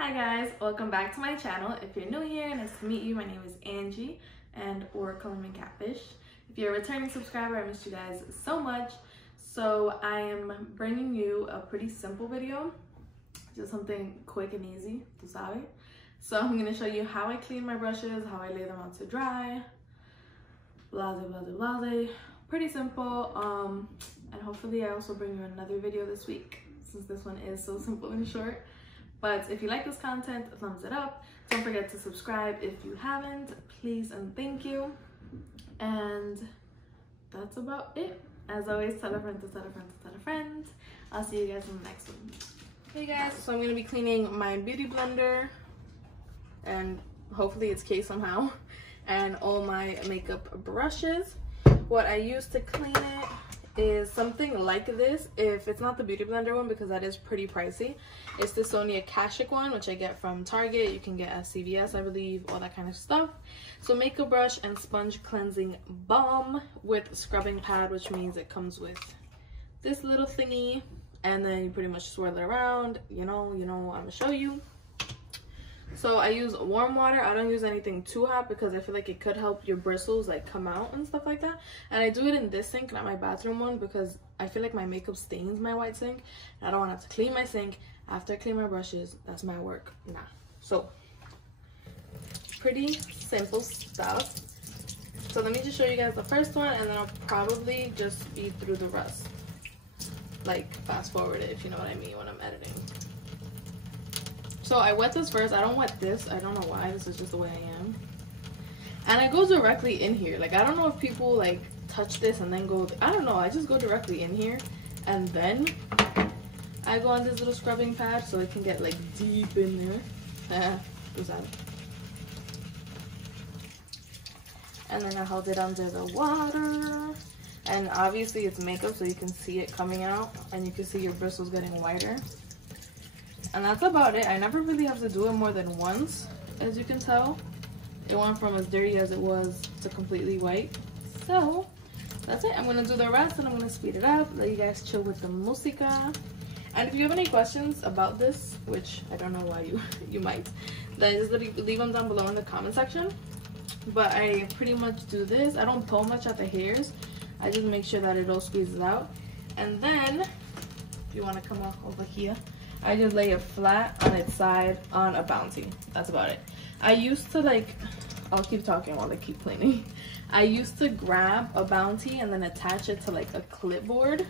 Hi guys, welcome back to my channel. If you're new here, nice to meet you. My name is Angie or Colombiancatfish. If you're a returning subscriber, I missed you guys so much. So I am bringing you a pretty simple video, just something quick and easy, tú sabes. So I'm going to show you how I clean my brushes, how I lay them out to dry, blase, blase, blase. Pretty simple. And hopefully I also bring you another video this week, since this one is so simple and short. But if you like this content, thumbs it up. Don't forget to subscribe if you haven't, please and thank you. And that's about it. As always, tell a friend to tell a friend to tell a friend. I'll see you guys in the next one. Hey guys, so I'm gonna be cleaning my beauty blender, and hopefully it's case somehow, and all my makeup brushes. What I use to clean it is something like this. If it's not the beauty blender one, because that is pretty pricey, it's the Sonia Kashuk one, which I get from Target. You can get at CVS, I believe, all that kind of stuff. So makeup brush and sponge cleansing balm with scrubbing pad, which means it comes with this little thingy, and then you pretty much swirl it around. You know, I'm gonna show you. So I use warm water. I don't use anything too hot because I feel like it could help your bristles like come out and stuff like that. And I do it in this sink, not my bathroom one, because I feel like my makeup stains my white sink. And I don't want to have to clean my sink after I clean my brushes. That's my work. Nah. So pretty simple stuff. So let me just show you guys the first one, and then I'll probably just speed through the rest. Like fast forward it, if you know what I mean, when I'm editing. So I wet this first. I don't wet this. I don't know why. This is just the way I am. And I go directly in here. Like, I don't know if people like touch this and then go, I don't know. I just go directly in here. And then I go on this little scrubbing pad so it can get like deep in there. Who's that? And then I hold it under the water. And obviously it's makeup, so you can see it coming out. And you can see your bristles getting whiter. And that's about it. I never really have to do it more than once, as you can tell. It went from as dirty as it was to completely white. So that's it. I'm gonna do the rest, and I'm gonna speed it up, let you guys chill with the música. And if you have any questions about this, which I don't know why you might, then just leave them down below in the comment section. But I pretty much do this. I don't pull much at the hairs. I just make sure that it all squeezes out. And then, if you want to come off over here, I just lay it flat on its side on a Bounty. That's about it. I used to like, I'll keep talking while I keep cleaning. I used to grab a Bounty and then attach it to like a clipboard.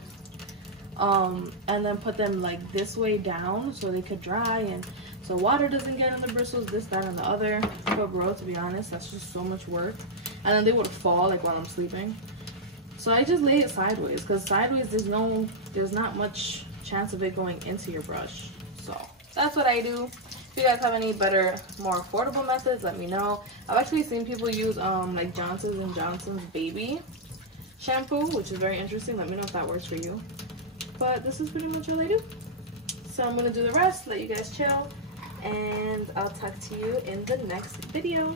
And then put them like this way down so they could dry, and so water doesn't get in the bristles, this, that, and the other. But bro, to be honest, that's just so much work. And then they would fall like while I'm sleeping. So I just lay it sideways, because sideways there's not much chance of it going into your brush. So that's what I do. If you guys have any better, more affordable methods, let me know. I've actually seen people use like Johnson's & Johnson's baby shampoo, which is very interesting. Let me know if that works for you. But this is pretty much all I do. So I'm gonna do the rest, let you guys chill, and I'll talk to you in the next video.